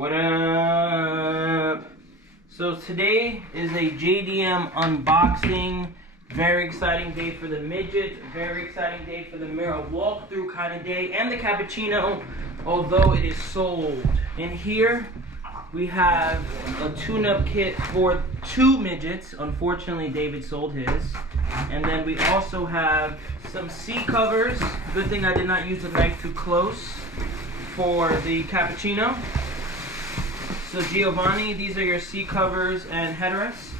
What up? So today is a JDM unboxing. Very exciting day for the midget. Very exciting day for the Mira walkthrough kind of day. And the cappuccino, although it is sold. In here, we have a tune-up kit for 2 midgets. Unfortunately, David sold his. And then we also have some seat covers. Good thing I did not use the knife too close for the cappuccino. So Giovanni, these are your seat covers and headrests.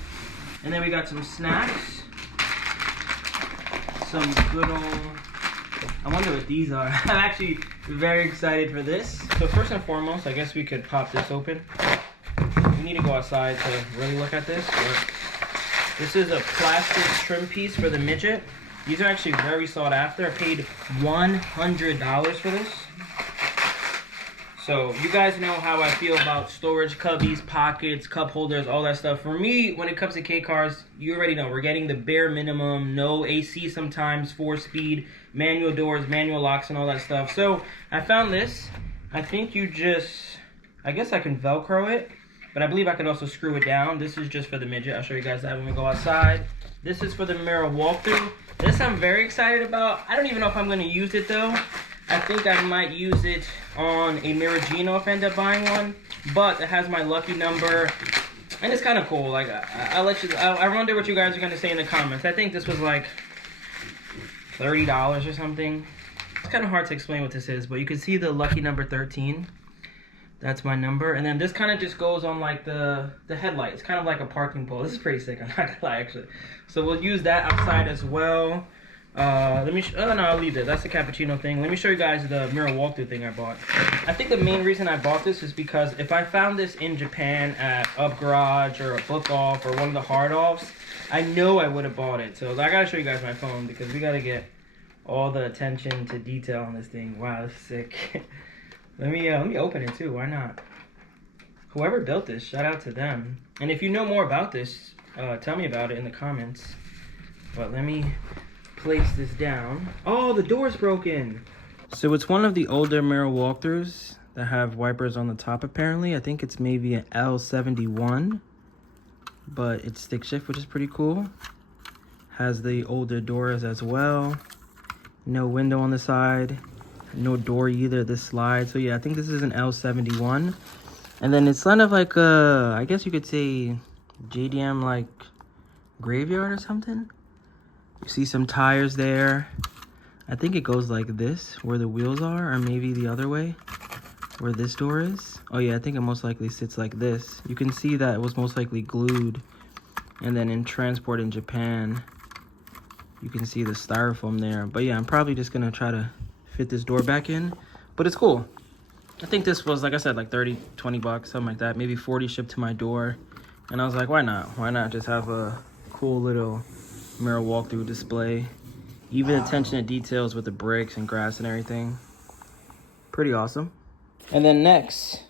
And then we got some snacks. Some good old, I wonder what these are. I'm actually very excited for this. So first and foremost, I guess we could pop this open. We need to go outside to really look at this. But this is a plastic trim piece for the midget. These are actually very sought after. I paid $100 for this. So you guys know how I feel about storage cubbies, pockets, cup holders, all that stuff. For me, when it comes to K cars, you already know we're getting the bare minimum, no AC sometimes, 4-speed, manual doors, manual locks, and all that stuff. So I found this. I think you just, I guess I can Velcro it, but I believe I could also screw it down. This is just for the midget. I'll show you guys that when we go outside. This is for the Mira walkthrough. This I'm very excited about. I don't even know if I'm going to use it though. I think I might use it on a Miragino if I end up buying one, but it has my lucky number, and it's kind of cool. Like I'll let you. I wonder what you guys are gonna say in the comments. I think this was like $30 or something. It's kind of hard to explain what this is, but you can see the lucky number 13. That's my number, and then this kind of just goes on like the headlight. It's kind of like a parking pole. This is pretty sick. I'm not gonna lie, actually. So we'll use that outside as well. Let me, oh no, I'll leave it. That's the cappuccino thing. Let me show you guys the Mira walkthrough thing I bought. I think the main reason I bought this is because if I found this in Japan at Up Garage or a Book Off or one of the hard offs, I know I would have bought it. So I gotta show you guys my phone because we gotta get all the attention to detail on this thing. Wow, this is sick. Let me open it too. Why not? Whoever built this, shout out to them. And if you know more about this, tell me about it in the comments. But let me place this down. Oh, the door's broken. So it's one of the older Mira walkthroughs that have wipers on the top apparently. I think it's maybe an L71, but it's stick shift, which is pretty cool. Has the older doors as well. No window on the side. No door either. This slide. So yeah, I think this is an L71. And then it's kind of like a, I guess you could say JDM like graveyard or something. You see some tires there. I think it goes like this, where the wheels are, or maybe the other way, where this door is. Oh yeah, I think it most likely sits like this. You can see that it was most likely glued. And then in transport in Japan, you can see the styrofoam there. But yeah, I'm probably just gonna try to fit this door back in. But it's cool. I think this was, like I said, like 30, 20 bucks, something like that. Maybe 40 shipped to my door. And I was like, why not? Why not just have a cool little Mira walkthrough display, even attention to details with the bricks and grass and everything. Pretty awesome. And then next,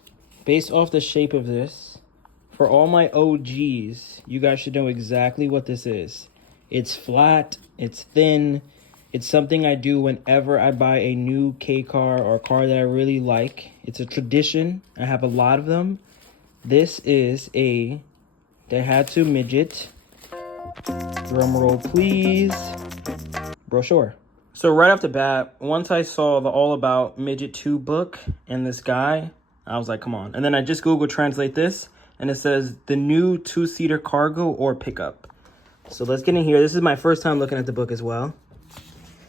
based off the shape of this, for all my OGs, you guys should know exactly what this is. It's flat, it's thin, it's something I do whenever I buy a new K car or a car that I really like. It's a tradition. I have a lot of them. This is a Daihatsu Midget. Drum roll, please. Brochure. So right off the bat, once I saw the All About Midget 2 book and this guy, I was like, come on. And then I just Google translate this, and it says the new 2-seater cargo or pickup. So let's get in here. This is my first time looking at the book as well.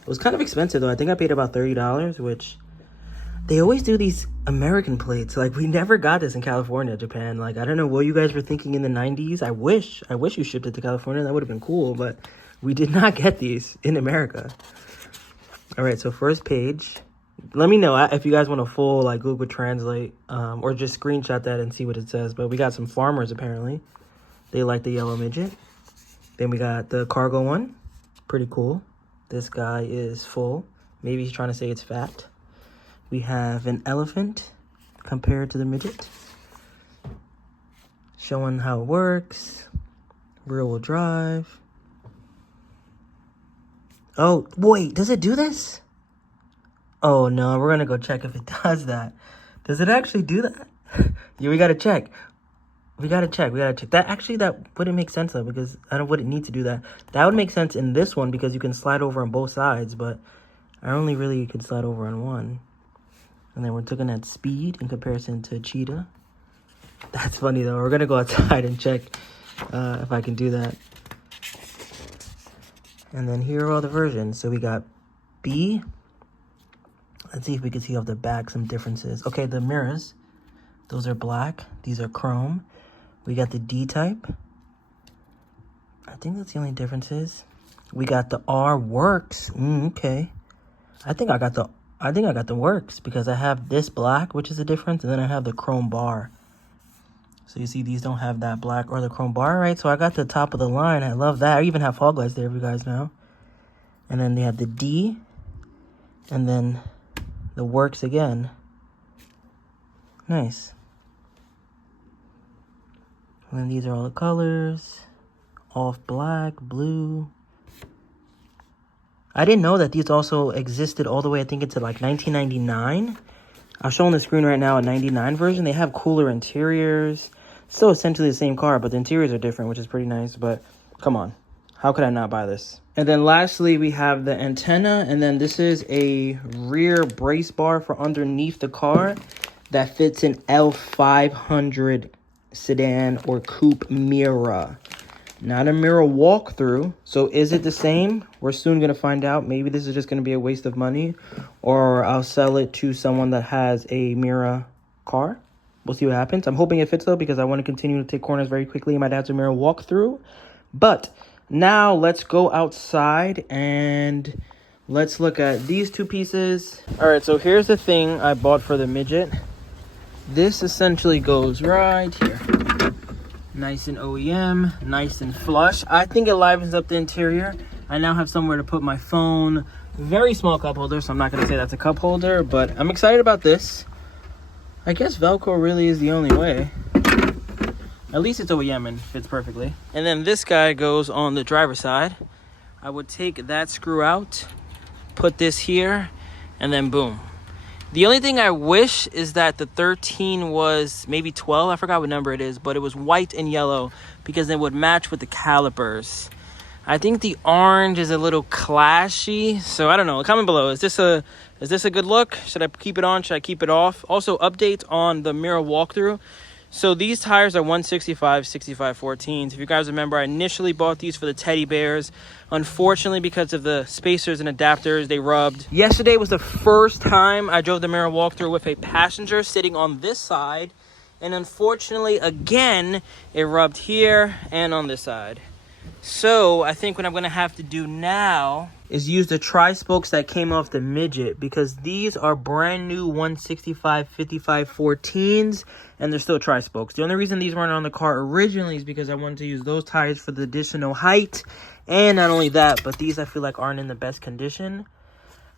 It was kind of expensive though. I think I paid about $30, which they always do these American plates. Like we never got this in California, Japan. Like I don't know what you guys were thinking in the 90s. I wish you shipped it to California. That would have been cool, but we did not get these in America. All right, so first page. Let me know if you guys want a full like Google Translate or just screenshot that and see what it says. But we got some farmers apparently. They like the yellow midget. Then we got the cargo one. Pretty cool. This guy is full. Maybe he's trying to say it's fat. We have an elephant compared to the midget. Showing how it works. Rear-wheel drive. Oh, wait, does it do this? Oh no, we're gonna go check if it does that. Does it actually do that? Yeah, we gotta check. We gotta check. That actually, that wouldn't make sense though, because I wouldn't need to do that. That would make sense in this one because you can slide over on both sides, but I only really could slide over on one. And then we're looking at speed in comparison to cheetah. That's funny though. We're gonna go outside and check if I can do that. And then here are all the versions. So we got B. Let's see if we can see off the back some differences. Okay, the mirrors. Those are black. These are chrome. We got the D type. I think that's the only differences. We got the R works. Okay. I think I got the works because I have this black, which is a difference, and then I have the chrome bar. So you see these don't have that black or the chrome bar, right? So I got the top of the line. I love that. I even have fog lights there, if you guys know. And then they have the D, and then the works again. Nice. And then these are all the colors. Off black, blue. I didn't know that these also existed all the way, I think, into like 1999. I'll show on the screen right now a 99 version. They have cooler interiors. Still essentially the same car, but the interiors are different, which is pretty nice. But come on, how could I not buy this? And then lastly, we have the antenna. And then this is a rear brace bar for underneath the car that fits an L500 sedan or coupe Mira. Not a Mira walkthrough. So is it the same? We're soon going to find out. Maybe this is just going to be a waste of money, or I'll sell it to someone that has a Mira car. We'll see what happens. I'm hoping it fits though, because I want to continue to take corners very quickly in my dad's Mira walkthrough. But now let's go outside and let's look at these two pieces. All right, so here's the thing I bought for the Midget. This essentially goes right here. Nice and OEM, nice and flush. I think it livens up the interior. I now have somewhere to put my phone. Very small cup holder, so I'm not going to say that's a cup holder, but I'm excited about this. I guess Velcro really is the only way. At least it's OEM and fits perfectly. And then this guy goes on the driver's side. I would take that screw out, put this here, and then boom. The only thing I wish is that the 13 was maybe 12. I forgot what number it is, but it was white and yellow because it would match with the calipers. I think the orange is a little clashy, so I don't know. Comment below. Is this a good look? Should I keep it on? Should I keep it off? Also, update on the Mira walkthrough. So these tires are 165, 65, 14s. If you guys remember, I initially bought these for the teddy bears. Unfortunately, because of the spacers and adapters, they rubbed. Yesterday was the first time I drove the Mira walkthrough with a passenger sitting on this side. And unfortunately, again, it rubbed here and on this side. So I think what I'm going to have to do now is use the tri-spokes that came off the Midget, because these are brand new 165 55 14s and they're still tri-spokes. The only reason these weren't on the car originally is because I wanted to use those tires for the additional height. And not only that, but these I feel like aren't in the best condition.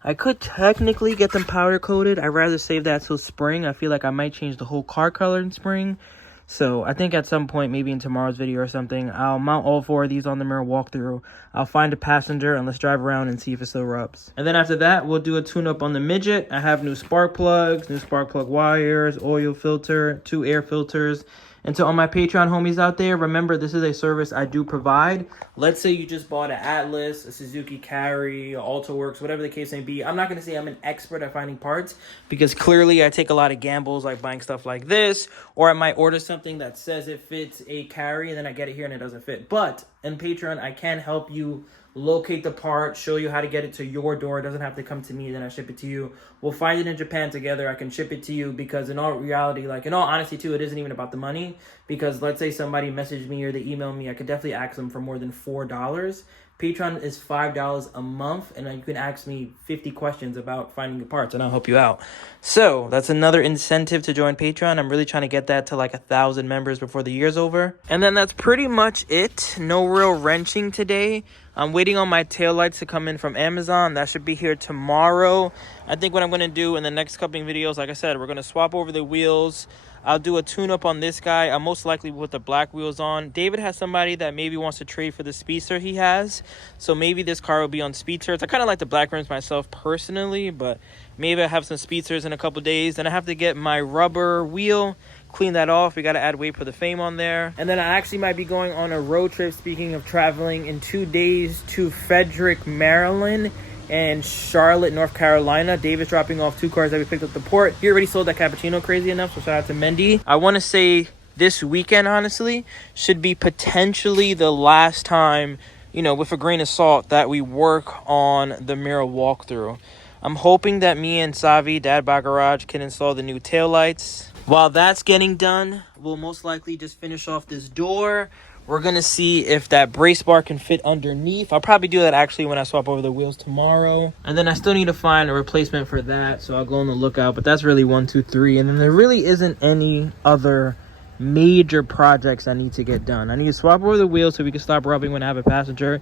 I could technically get them powder coated. I'd rather save that till spring. I feel like I might change the whole car color in spring. So I think at some point, maybe in tomorrow's video or something, I'll mount all four of these on the Mira walkthrough. I'll find a passenger and let's drive around and see if it still rubs. And then after that, we'll do a tune-up on the Midget. I have new spark plugs, new spark plug wires, oil filter, 2 air filters. And so on my Patreon homies out there, remember, this is a service I do provide. Let's say you just bought an Atlas, a Suzuki Carry, AltoWorks, whatever the case may be. I'm not going to say I'm an expert at finding parts, because clearly I take a lot of gambles, like buying stuff like this, or I might order something that says it fits a Carry and then I get it here and it doesn't fit. But in Patreon, I can help you locate the part, show you how to get it to your door. It doesn't have to come to me, then I ship it to you. We'll find it in Japan together. I can ship it to you, because in all reality, like in all honesty too, it isn't even about the money. Because let's say somebody messaged me or they email me, I could definitely ask them for more than $4. Patreon is $5 a month, and you can ask me 50 questions about finding the parts, and I'll help you out. So that's another incentive to join Patreon. I'm really trying to get that to like 1,000 members before the year's over. And then that's pretty much it. No real wrenching today. I'm waiting on my taillights to come in from Amazon. That should be here tomorrow. I think what I'm going to do in the next couple of videos, like I said, we're going to swap over the wheels. I'll do a tune-up on this guy. I'll most likely put the black wheels on. David has somebody that maybe wants to trade for the speedster he has. So maybe this car will be on speedsters. I kind of like the black rims myself personally, but maybe I have some speedsters in a couple days. Then I have to get my rubber wheel clean that off. We got to add Wait for the Fame on there. And then I actually might be going on a road trip, speaking of traveling, in 2 days to Frederick, Maryland and Charlotte, North Carolina. David's dropping off 2 cars that we picked up the port. He already sold that cappuccino crazy enough, so shout out to Mendy. I want to say this weekend, honestly, should be potentially the last time, you know, with a grain of salt, that we work on the Mira walkthrough. I'm hoping that me and Savi, Dad by Garage, can install the new taillights. While that's getting done, we'll most likely just finish off this door. We're going to see if that brace bar can fit underneath. I'll probably do that actually when I swap over the wheels tomorrow. And then I still need to find a replacement for that, so I'll go on the lookout. But that's really 1, 2, 3. And then there really isn't any other major projects I need to get done. I need to swap over the wheels so we can stop rubbing when I have a passenger.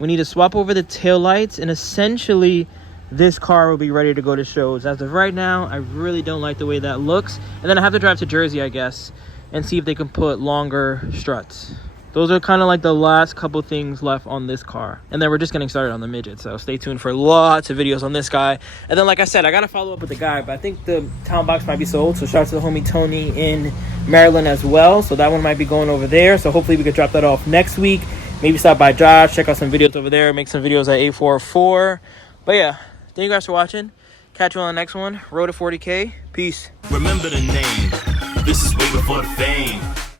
We need to swap over the taillights, and essentially this car will be ready to go to shows. As of right now, I really don't like the way that looks. And then I have to drive to Jersey, I guess, and see if they can put longer struts. Those are kind of like the last couple things left on this car. And then we're just getting started on the Midget, so stay tuned for lots of videos on this guy. And then, like I said, I got to follow up with the guy, but I think the town box might be sold, so shout out to the homie Tony in Maryland as well. So that one might be going over there, so hopefully we could drop that off next week. Maybe stop by Josh, check out some videos over there, make some videos at 844. But yeah, thank you guys for watching. Catch you on the next one. Road to 40K. Peace. Remember the name. This is way before the fame.